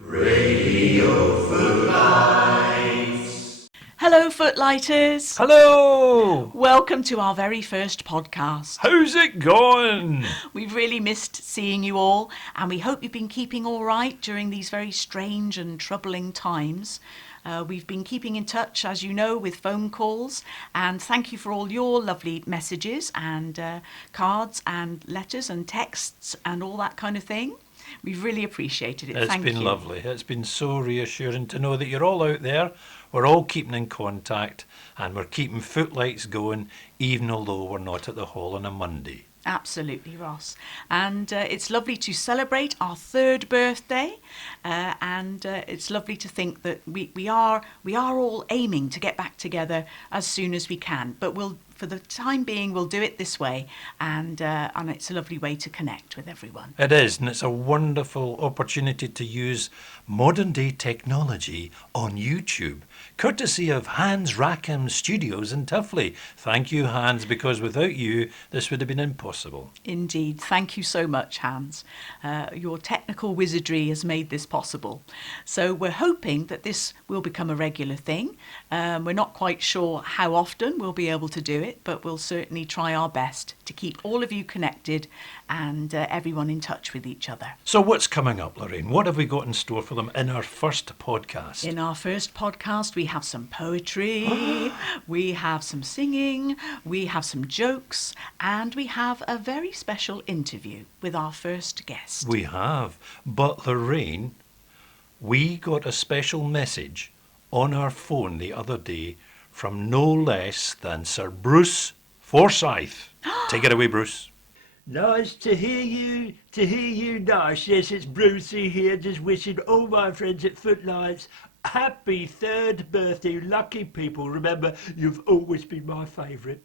Radio Footlights. Hello, Footlighters. Hello! Welcome to our very first podcast. How's it going? We've really missed seeing you all, and we hope you've been keeping all right during these very strange and troubling times. We've been keeping in touch, as you know, with phone calls, and thank you for all your lovely messages and cards and letters and texts and all that kind of thing. We've really appreciated it. Thank you. It's been lovely. It's been so reassuring to know that you're all out there. We're all keeping in contact and we're keeping Footlights going, even although we're not at the hall on a Monday. Absolutely, Ross. And it's lovely to celebrate our third birthday. And it's lovely to think that we are all aiming to get back together as soon as we can. But for the time being, we'll do it this way, and it's a lovely way to connect with everyone. It is, and it's a wonderful opportunity to use modern-day technology on YouTube, courtesy of Hans Rackham Studios in Tivoli. Thank you, Hans, because without you, this would have been impossible. Indeed. Thank you so much, Hans. Your technical wizardry has made this possible. So we're hoping that this will become a regular thing. We're not quite sure how often we'll be able to do it, but we'll certainly try our best to keep all of you connected and everyone in touch with each other. So what's coming up, Lorraine? What have we got in store for them in our first podcast? In our first podcast, we have some poetry, we have some singing, we have some jokes, and we have a very special interview with our first guest. We have. But Lorraine, we got a special message on our phone the other day from no less than Sir Bruce Forsyth. Take it away, Bruce. Nice to hear you, nice. Yes, it's Brucey here, just wishing all my friends at Footlights happy third birthday. Lucky people, remember, you've always been my favourite.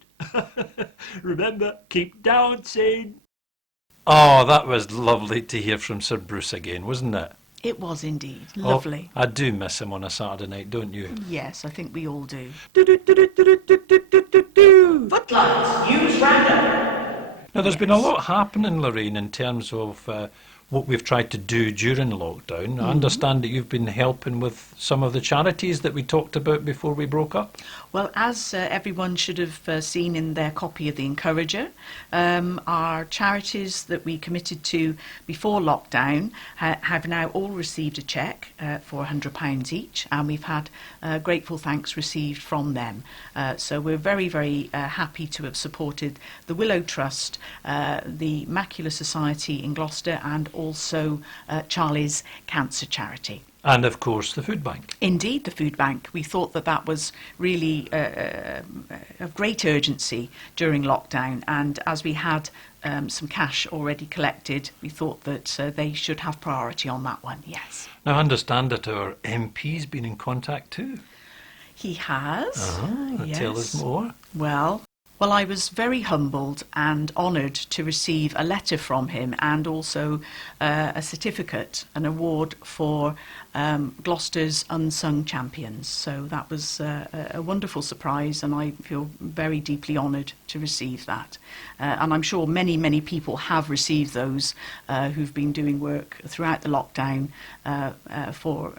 Remember, keep dancing. Oh, that was lovely to hear from Sir Bruce again, wasn't it? It was indeed. Lovely. Oh, I do miss him on a Saturday night, don't you? Yes, I think we all do. Footlights News Roundup. Now, there's been a lot happening, Lorraine, in terms of what we've tried to do during lockdown. I understand that you've been helping with some of the charities that we talked about before we broke up. Well, as everyone should have seen in their copy of The Encourager, our charities that we committed to before lockdown have now all received a cheque for £100 each, and we've had grateful thanks received from them. So we're very, very happy to have supported the Willow Trust, the Macular Society in Gloucester, and also Charlie's Cancer Charity. And, of course, the food bank. Indeed, the food bank. We thought that was really of great urgency during lockdown, and as we had some cash already collected, we thought that they should have priority on that one, yes. Now, I understand that our MP's been in contact too. He has. Yes. Tell us more. Well, I was very humbled and honoured to receive a letter from him and also a certificate, an award for Gloucester's Unsung Champions. So that was a wonderful surprise, and I feel very deeply honoured to receive that. And I'm sure many, many people have received those who've been doing work throughout the lockdown for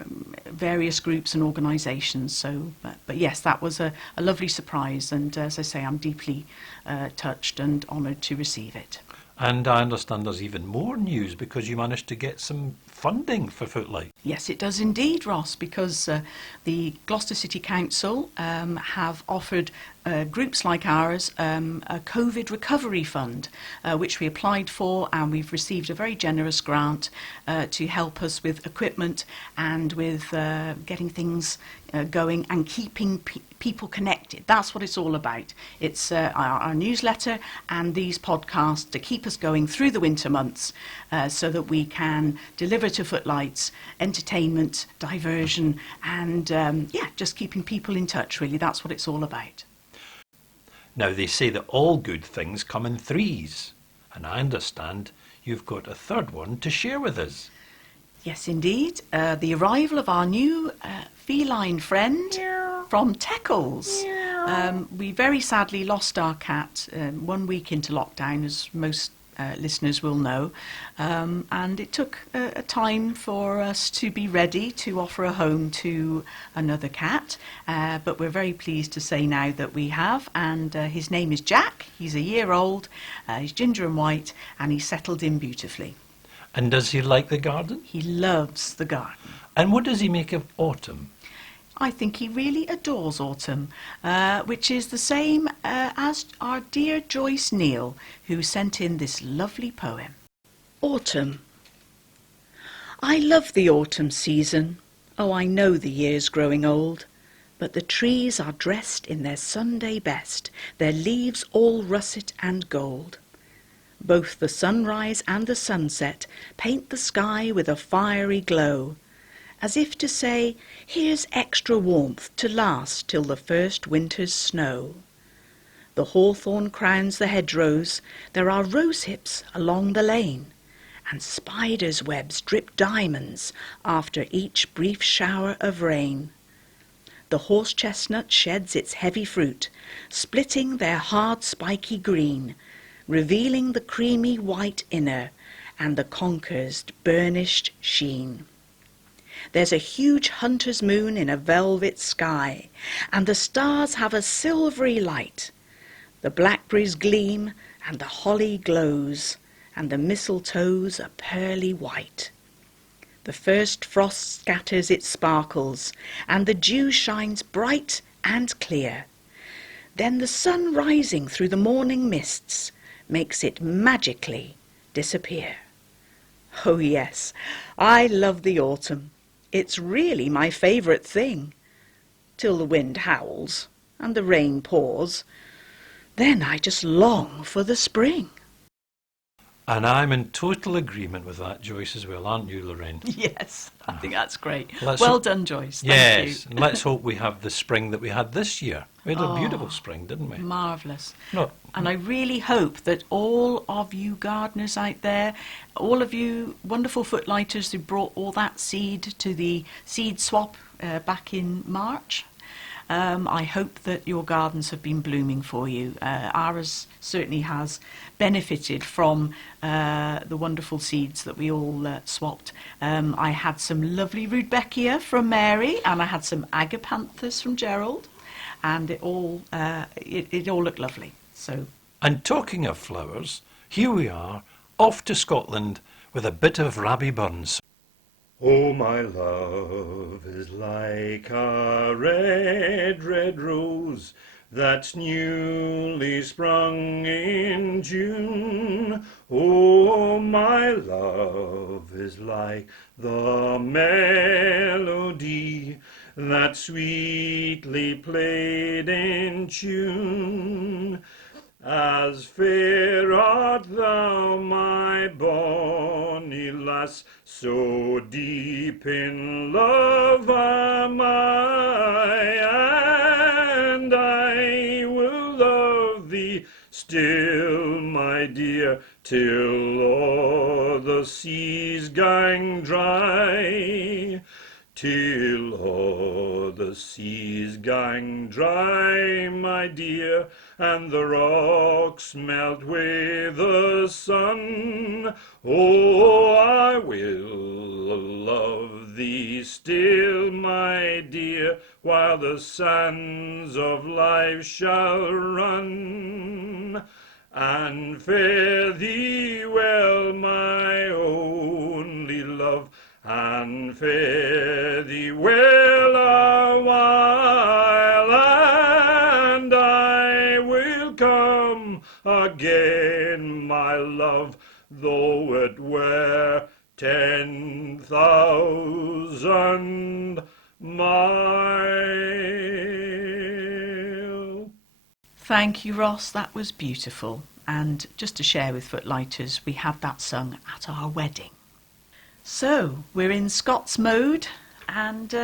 various groups and organisations. So, but yes, that was a lovely surprise, and as I say, I'm deeply touched and honoured to receive it. And I understand there's even more news because you managed to get some funding for Footlight. Yes, it does indeed, Ross, because the Gloucester City Council have offered groups like ours a COVID recovery fund, which we applied for, and we've received a very generous grant to help us with equipment and with getting things going and keeping people connected. That's what it's all about. It's our newsletter and these podcasts to keep us going through the winter months so that we can deliver to Footlights entertainment, diversion, and just keeping people in touch, really. That's what it's all about. Now, they say that all good things come in threes, and I understand you've got a third one to share with us. Yes, indeed. The arrival of our new feline friend from Teckles. We very sadly lost our cat 1 week into lockdown, as most listeners will know. And it took a time for us to be ready to offer a home to another cat. But we're very pleased to say now that we have. And his name is Jack. He's a year old. He's ginger and white, and he's settled in beautifully. And does he like the garden? He loves the garden. And what does he make of autumn? I think he really adores autumn, which is the same as our dear Joyce Neal, who sent in this lovely poem. Autumn. I love the autumn season. Oh, I know the year's growing old, but the trees are dressed in their Sunday best, their leaves all russet and gold. Both the sunrise and the sunset paint the sky with a fiery glow, as if to say, here's extra warmth to last till the first winter's snow. The hawthorn crowns the hedgerows, there are rose-hips along the lane, and spiders' webs drip diamonds after each brief shower of rain. The horse-chestnut sheds its heavy fruit, splitting their hard spiky green, revealing the creamy white inner and the conker's burnished sheen. There's a huge hunter's moon in a velvet sky, and the stars have a silvery light. The blackberries gleam, and the holly glows, and the mistletoe's a pearly white. The first frost scatters its sparkles, and the dew shines bright and clear. Then the sun rising through the morning mists makes it magically disappear. Oh yes, I love the autumn. It's really my favourite thing, till the wind howls and the rain pours. Then I just long for the spring. And I'm in total agreement with that, Joyce, as well, aren't you, Lorraine? Yes, I think that's great. Let's Well hope- done, Joyce. Thank Yes, you. and let's hope we have the spring that we had this year. We had a Oh, beautiful spring, didn't we? Marvellous. No, And I really hope that all of you gardeners out there, all of you wonderful footlighters who brought all that seed to the seed swap back in March, I hope that your gardens have been blooming for you. Ours certainly has benefited from the wonderful seeds that we all swapped. I had some lovely rudbeckia from Mary, and I had some agapanthus from Gerald, and it all looked lovely. So, and talking of flowers, here we are, off to Scotland with a bit of Rabbie Burns. Oh, my love is like a red, red rose that's newly sprung in June. Oh, my love is like the melody that sweetly played in tune. As fair art thou, my bonny lass, so deep in love am I, and I will love thee still, my dear, till all the seas gang dry. Till all the seas gang dry, my dear, and the rocks melt with the sun. Oh, I will love thee still, my dear, while the sands of life shall run. And fare thee well, my only love, and fare thee well a while, and I will come again, my love, though it were 10,000 miles. thank you, Ross. That was beautiful. And just to share with Footlighters, we had that sung at our wedding. So, we're in Scots mode, and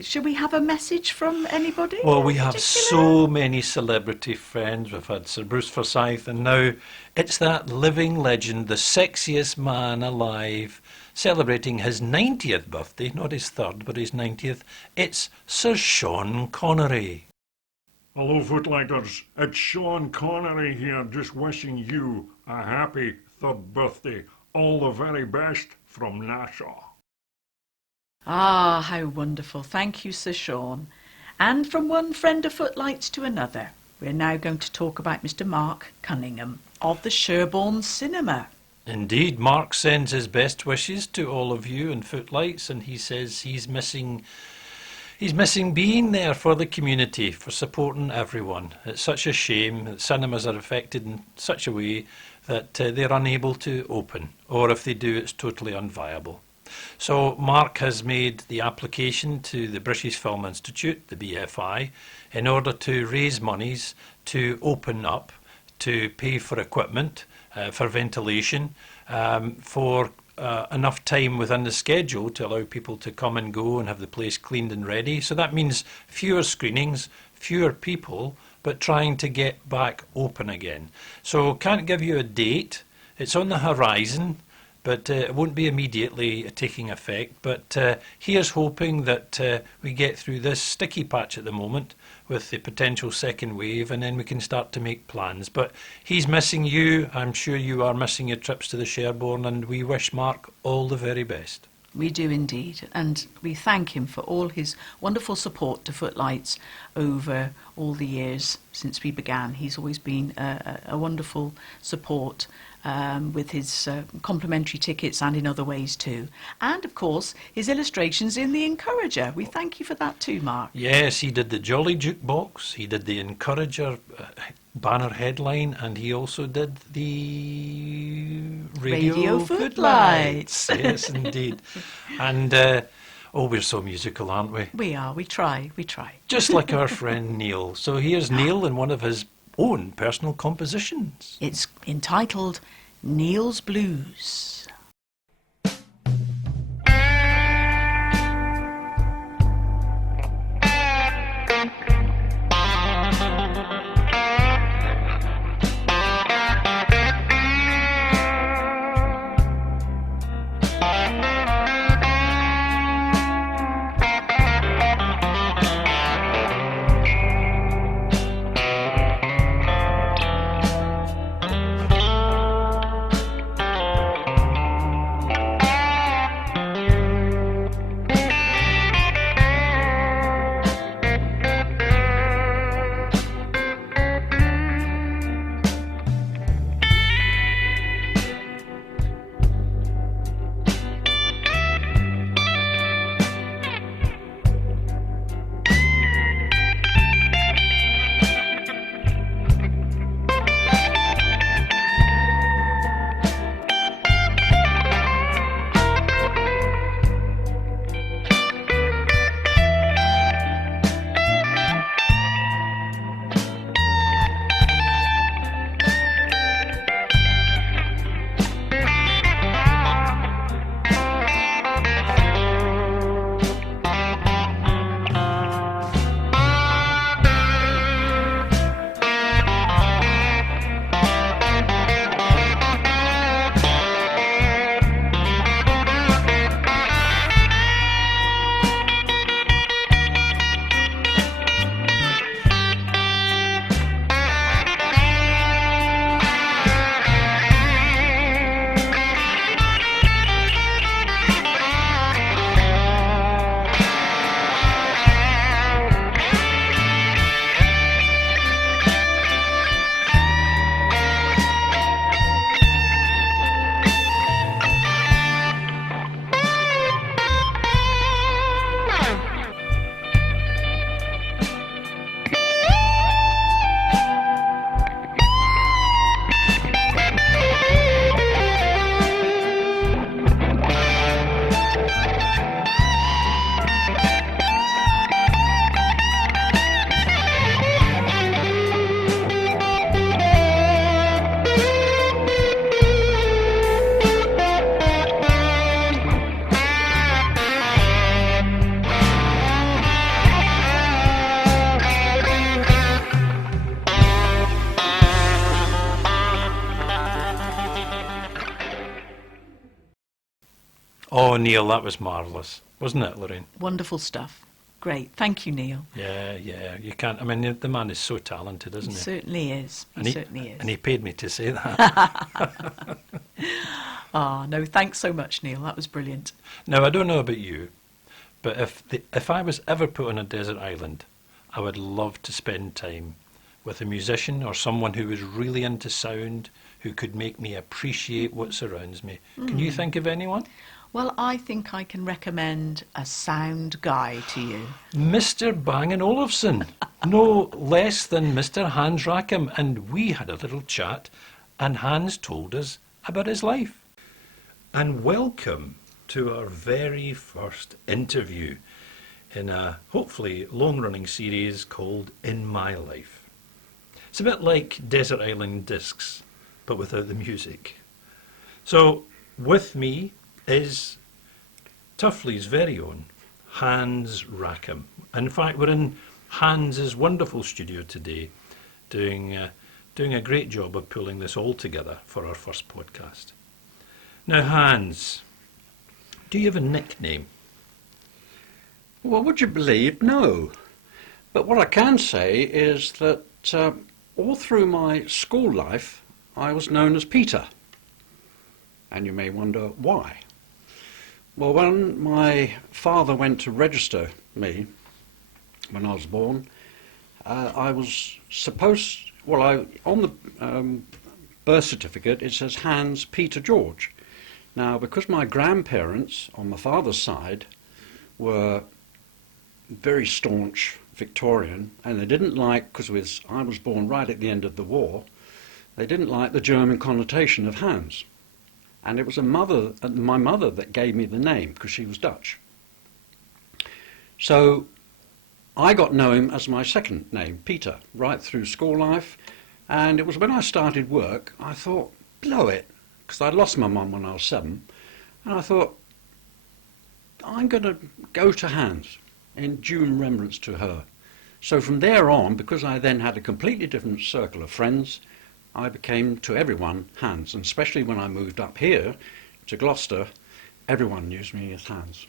should we have a message from anybody? Well, we in have particular? so many celebrity friends. We've had Sir Bruce Forsyth, and now it's that living legend, the sexiest man alive, celebrating his 90th birthday, not his third, but his 90th. It's Sir Sean Connery. Hello, Footlighters. It's Sean Connery here, just wishing you a happy 3rd birthday. All the very best from NASA. Ah, how wonderful. Thank you, Sir Sean. And from one friend of Footlights to another, we're now going to talk about Mr. Mark Cunningham of the Sherborne Cinema. Indeed, Mark sends his best wishes to all of you and Footlights, and he says he's missing being there for the community, for supporting everyone. It's such a shame that cinemas are affected in such a way that they're unable to open, or if they do, it's totally unviable. So Mark has made the application to the British Film Institute, the BFI, in order to raise monies to open up, to pay for equipment, for ventilation, for enough time within the schedule to allow people to come and go and have the place cleaned and ready. So that means fewer screenings, fewer people, but trying to get back open again. So can't give you a date. It's on the horizon, but it won't be immediately taking effect. But here's hoping that we get through this sticky patch at the moment with the potential second wave, and then we can start to make plans. But he's missing you. I'm sure you are missing your trips to the Sherborne, and we wish Mark all the very best. We do indeed, and we thank him for all his wonderful support to Footlights over all the years since we began. He's always been a wonderful support with his complimentary tickets and in other ways too. And of course, his illustrations in The Encourager. We thank you for that too, Mark. Yes, he did the Jolly Jukebox, he did the Encourager banner headline, and he also did the Radio Footlights. Yes, indeed. And we're so musical, aren't we? We are, we try. Just like our friend Neil. So here's Neil in one of his own personal compositions. It's entitled Neil's Blues. Oh, Neil, that was marvellous, wasn't it, Lorraine? Wonderful stuff. Great. Thank you, Neil. Yeah, you can't. I mean, the man is so talented, isn't He he? certainly is. He certainly is. And he paid me to say that. No, thanks so much, Neil. That was brilliant. Now, I don't know about you, but if I was ever put on a desert island, I would love to spend time with a musician or someone who was really into sound, who could make me appreciate what surrounds me. Can you think of anyone? Well, I think I can recommend a sound guy to you. Mr. Bang & Olufsen, no less than Mr. Hans Rackham, and we had a little chat, and Hans told us about his life. And welcome to our very first interview in a hopefully long-running series called In My Life. It's a bit like Desert Island Discs, but without the music. So, with me is Tuffley's very own Hans Rackham. In fact, we're in Hans's wonderful studio today, doing a great job of pulling this all together for our first podcast. Now, Hans, do you have a nickname? Well, would you believe? No. But what I can say is that all through my school life, I was known as Peter. And you may wonder why. Well, when my father went to register me, when I was born, I was supposed, on the birth certificate it says Hans Peter George. Now, because my grandparents on my father's side were very staunch Victorian, and they didn't like, because I was born right at the end of the war, they didn't like the German connotation of Hans. And it was my mother that gave me the name, because she was Dutch. So I got to know him as my second name, Peter, right through school life. And it was when I started work, I thought, blow it, because I'd lost my mum when I was 7. And I thought, I'm going to go to Hans in due remembrance to her. So from there on, because I then had a completely different circle of friends, I became to everyone Hans, and especially when I moved up here to Gloucester, everyone knew me as Hans.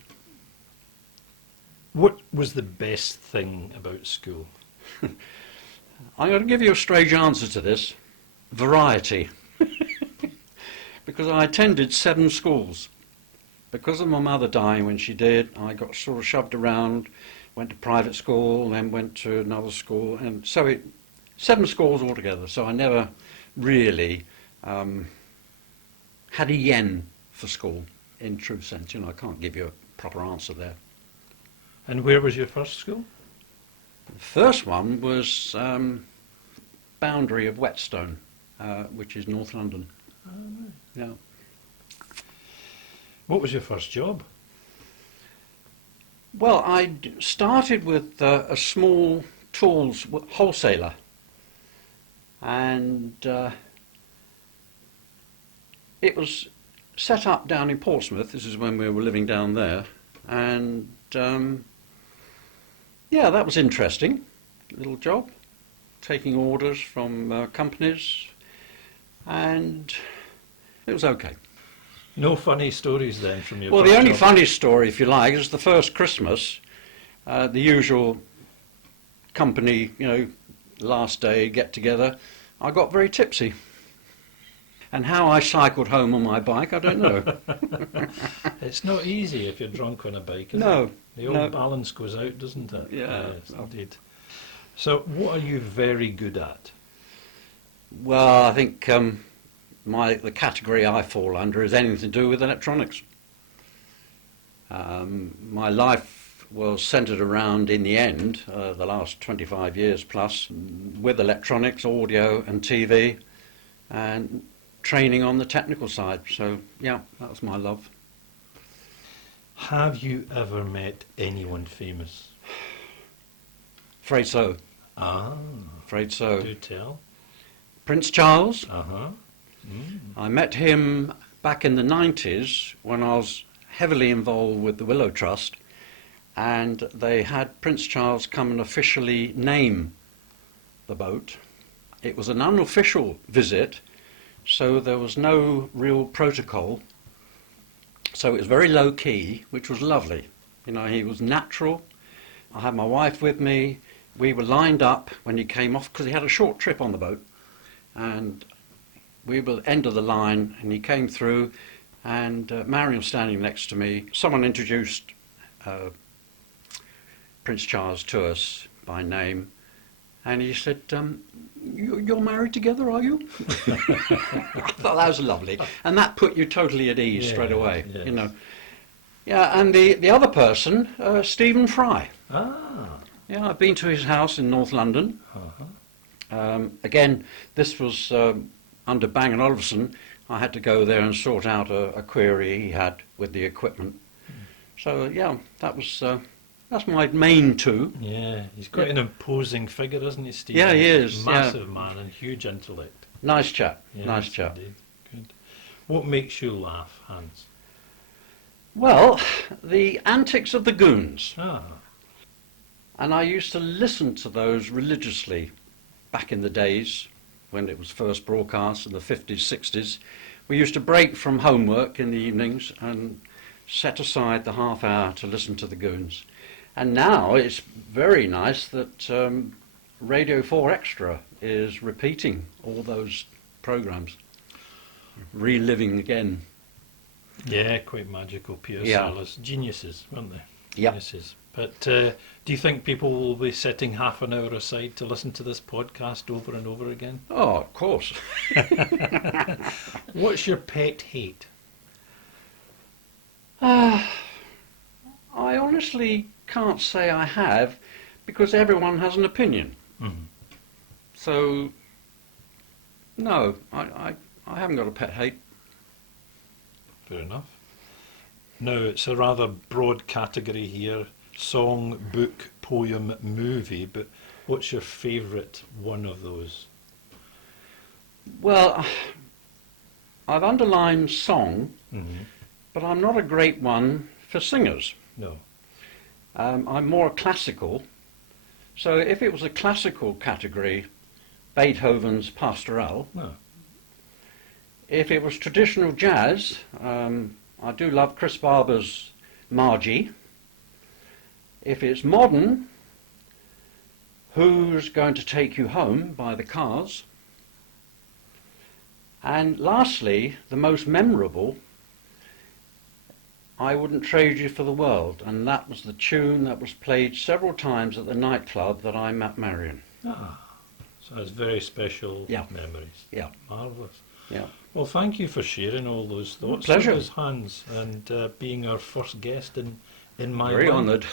What was the best thing about school? I'm going to give you a strange answer to this. Variety. Because I attended 7 schools. Because of my mother dying when she did, I got sort of shoved around, went to private school, then went to another school, and so 7 schools altogether. So I never really had a yen for school in true sense. I can't give you a proper answer there. And where was your first school? The first one was boundary of Whetstone, which is North London. Oh, right. Yeah. What was your first job? Well, I started with a small tools wholesaler, and it was set up down in Portsmouth. This is when we were living down there, and yeah, that was interesting. Little job, taking orders from companies, and it was okay. No funny stories then from your Well, first the only job? funny story, if you like, is the first Christmas, the usual company, last day get together. I got very tipsy. And how I cycled home on my bike, I don't know. It's not easy if you're drunk on a bike, is No, it? The old no. balance goes out, doesn't it? Yeah. Yes, indeed. So what are you very good at? Well, I think the category I fall under is anything to do with electronics. My life was centred around, in the end, the last 25 years plus, with electronics, audio and TV, and training on the technical side. So, yeah, that was my love. Have you ever met anyone famous? Afraid so. Ah, Afraid so. do tell. Prince Charles. Uh-huh. I met him back in the 90s when I was heavily involved with the Willow Trust, and they had Prince Charles come and officially name the boat. It was an unofficial visit, so there was no real protocol. So it was very low key, which was lovely. He was natural, I had my wife with me. We were lined up when he came off because he had a short trip on the boat, and we were at the end of the line and he came through, and Marion was standing next to me. Someone introduced Prince Charles to us by name, and he said, you're married together, are you? I thought that was lovely, and that put you totally at ease straight away. Yes. You know. Yeah, and the other person, Stephen Fry. Ah. Yeah, I've been to his house in North London. Again, this was under Bang & Olufsen. I had to go there and sort out a query he had with the equipment. So yeah, that's my main two. Yeah, he's quite an imposing figure, isn't he, Steve? Yeah, he is. Massive man and huge intellect. Nice chap. Yes, Nice chap. Indeed. Good. What makes you laugh, Hans? Well, the antics of the goons. Ah. And I used to listen to those religiously back in the days when it was first broadcast in the 50s, 60s. We used to break from homework in the evenings and set aside the half hour to listen to the goons. And now it's very nice that Radio 4 Extra is repeating all those programmes, reliving again. Yeah, quite magical. Peter Yeah. Sellers. Geniuses, weren't they? Yep. Geniuses. But do you think people will be setting half an hour aside to listen to this podcast over and over again? Oh, of course. What's your pet hate? I honestly can't say I have, because everyone has an opinion. Mm-hmm. So, no, I haven't got a pet hate. Fair enough. Now, it's a rather broad category here. Song, book, poem, movie, but what's your favourite one of those? Well, I've underlined song, Mm-hmm. but I'm not a great one for singers. No. I'm more classical. So if it was a classical category, Beethoven's Pastoral. No. If it was traditional jazz, I do love Chris Barber's Margie. If it's modern, Who's Going to Take You Home by the Cars. And lastly, the most memorable, I Wouldn't Trade You for the World, and that was the tune that was played several times at the nightclub that I met Marion. Ah, so it's very special Yeah. memories. Yeah. Marvellous. Yeah. Well, thank you for sharing all those thoughts Pleasure. with us, Hans, and being our first guest in my Very life. honoured.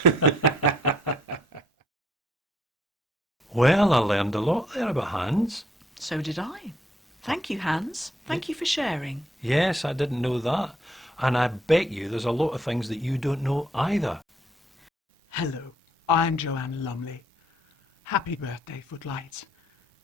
Well, I learned a lot there about Hans. So did I. Thank you, Hans. Thank you for sharing. Yes, I didn't know that. And I bet you there's a lot of things that you don't know either. Hello, I'm Joanne Lumley. Happy birthday, Footlights.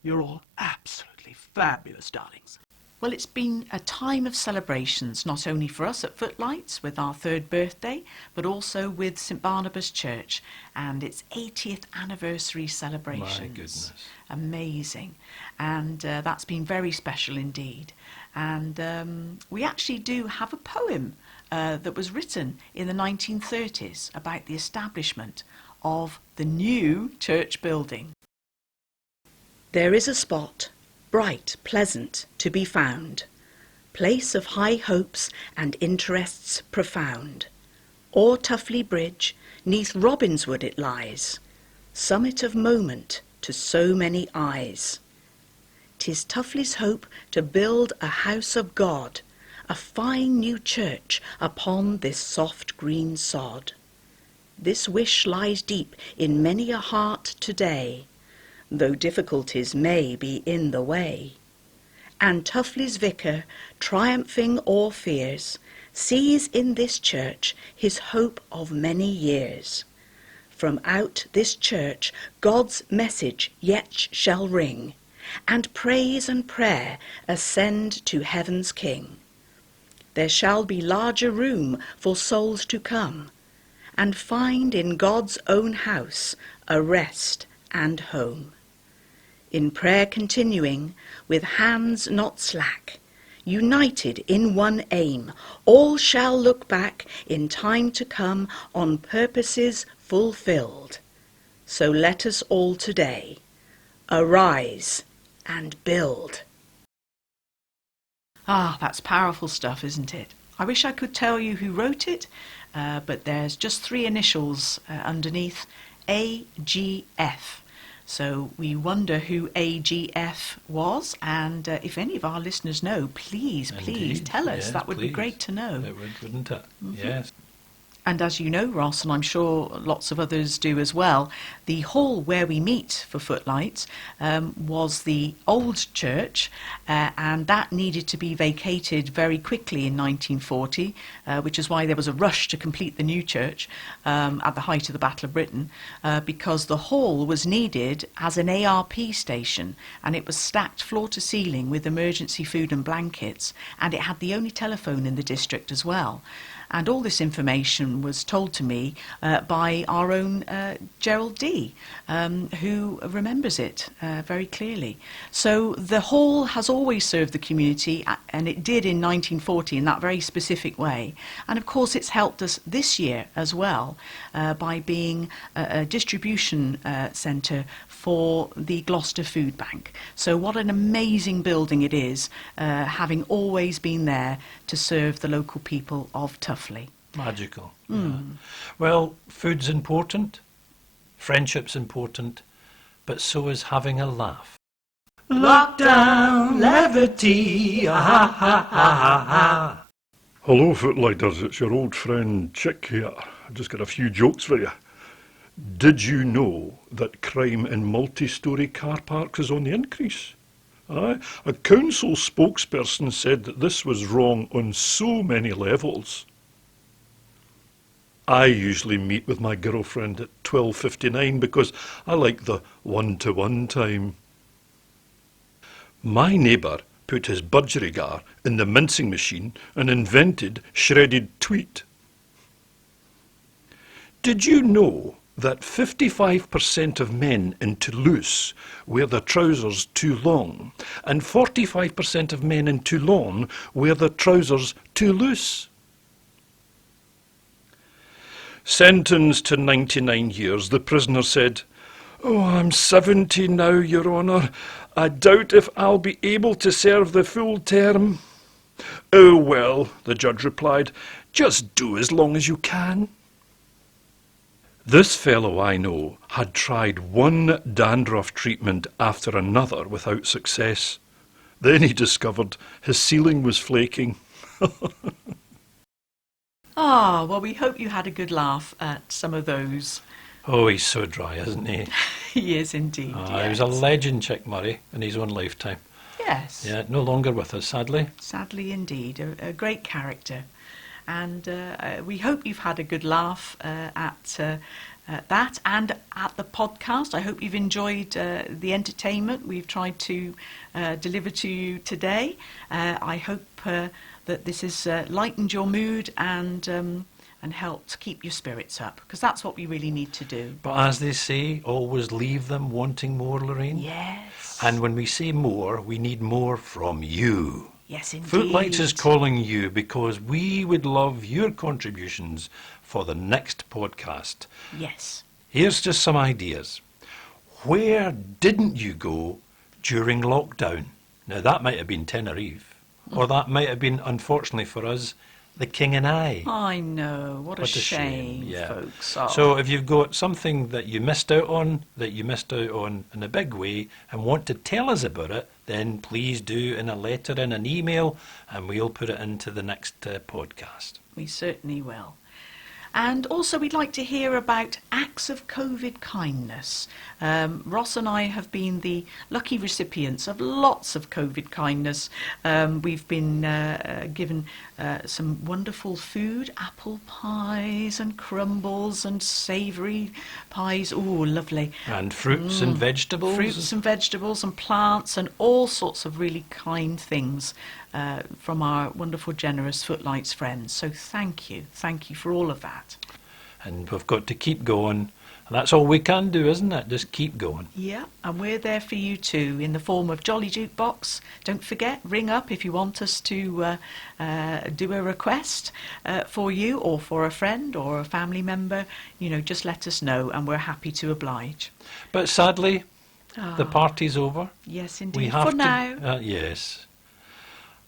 You're all absolutely fabulous, darlings. Well, it's been a time of celebrations, not only for us at Footlights with our 3rd birthday, but also with St Barnabas Church and its 80th anniversary celebrations. My goodness. Amazing. And that's been very special indeed. And we actually do have a poem that was written in the 1930s about the establishment of the new church building. There is a spot, bright, pleasant, to be found, place of high hopes and interests profound. O'er Tuffley Bridge, 'neath Robinswood it lies, summit of moment to so many eyes. 'Tis Tuffley's hope to build a house of God, a fine new church upon this soft green sod. This wish lies deep in many a heart today, though difficulties may be in the way. And Tuffley's vicar, triumphing o'er fears, sees in this church his hope of many years. From out this church God's message yet shall ring, and praise and prayer ascend to heaven's King. There shall be larger room for souls to come, and find in God's own house a rest and home. In prayer continuing, with hands not slack, united in one aim, all shall look back in time to come on purposes fulfilled, So let us all today arise and build. Ah, that's powerful stuff, isn't it? I wish I could tell you who wrote it, but there's just 3 initials underneath, AGF. So we wonder who AGF was, and if any of our listeners know, please Indeed. tell us. Yes, That would be please. great to know. It would, wouldn't it? Mm-hmm. Yes. And as you know, Ross, and I'm sure lots of others do as well, the hall where we meet for Footlights was the old church, and that needed to be vacated very quickly in 1940, which is why there was a rush to complete the new church at the height of the Battle of Britain, because the hall was needed as an ARP station, and it was stacked floor to ceiling with emergency food and blankets, and it had the only telephone in the district as well. And all this information was told to me by our own Gerald D, who remembers it very clearly. So the hall has always served the community, and it did in 1940 in that very specific way. And of course it's helped us this year as well by being a distribution centre for the Gloucester Food Bank. So what an amazing building it is, having always been there to serve the local people of Tuffley. Magical. Yeah. Well, food's important, friendship's important, but so is having a laugh. Lockdown, levity, ah ha ha ha ha. Hello, Footlighters. It's your old friend Chick here. I've just got a few jokes for you. Did you know that crime in multi-storey car parks is on the increase? Aye, a council spokesperson said that this was wrong on so many levels. I usually meet with my girlfriend at 12:59 because I like the one-to-one time. My neighbour put his budgerigar in the mincing machine and invented shredded tweet. Did you know that 55% of men in Toulouse wear their trousers too long and 45% of men in Toulon wear their trousers too loose? Sentenced to 99 years, the prisoner said, "Oh, I'm 70 now, Your Honour. I doubt if I'll be able to serve the full term." "Oh, well," the judge replied, "just do as long as you can." This fellow I know had tried one dandruff treatment after another without success. Then he discovered his ceiling was flaking. Ah, well, we hope you had a good laugh at some of those. Oh, he's so dry, isn't he? He is indeed. He was a legend, Chick Murray, in his own lifetime. Yes. Yeah, no longer with us, sadly. Sadly indeed. A great character. And we hope you've had a good laugh at that and at the podcast. I hope you've enjoyed the entertainment we've tried to deliver to you today. I hope that this has lightened your mood and helped keep your spirits up, because that's what we really need to do. But as they say, always leave them wanting more, Lorraine. Yes. And when we say more, we need more from you. Yes, indeed. Footlights is calling you because we would love your contributions for the next podcast. Yes. Here's just some ideas. Where didn't you go during lockdown? Now, that might have been Tenerife, or that might have been, unfortunately for us, the King and I know. What a shame, yeah. folks. Oh. So if you've got something that you missed out on in a big way and want to tell us about it, then please do in a letter, in an email, and we'll put it into the next podcast. We certainly will. And also we'd like to hear about acts of COVID kindness. Ross and I have been the lucky recipients of lots of COVID kindness. We've been given some wonderful food, apple pies and crumbles and savoury pies. Oh, lovely. And fruits and vegetables. Fruits and vegetables and plants and all sorts of really kind things from our wonderful, generous Footlights friends. So thank you for all of that. and we've got to keep going. And that's all we can do, isn't it? Just keep going. Yeah, and we're there for you too in the form of Jolly Jukebox. Don't forget, ring up if you want us to do a request for you or for a friend or a family member. You know, just let us know and we're happy to oblige. But sadly, the Ah, party's over. yes, We indeed. have For to, now, yes.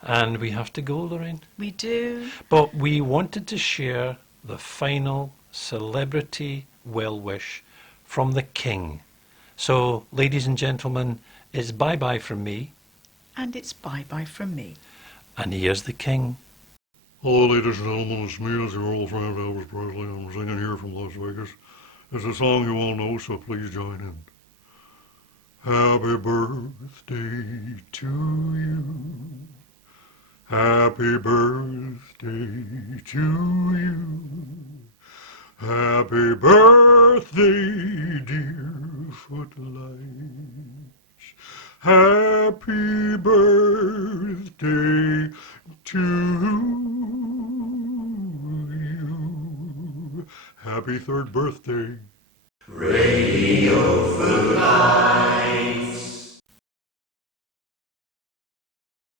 And we have to go, Lorraine. we do. But we wanted to share the final celebrity well-wish from the King. So, ladies and gentlemen, it's bye-bye from me, And it's bye-bye from me. and here's the King. Hello, ladies and gentlemen, it's me, it's your old friend Elvis Presley. I'm singing here from Las Vegas. It's a song you all know, so please join in. Happy birthday to you. Happy birthday to you. Happy birthday, dear Footlights. Happy birthday to you. Happy third birthday. Radio Footlights.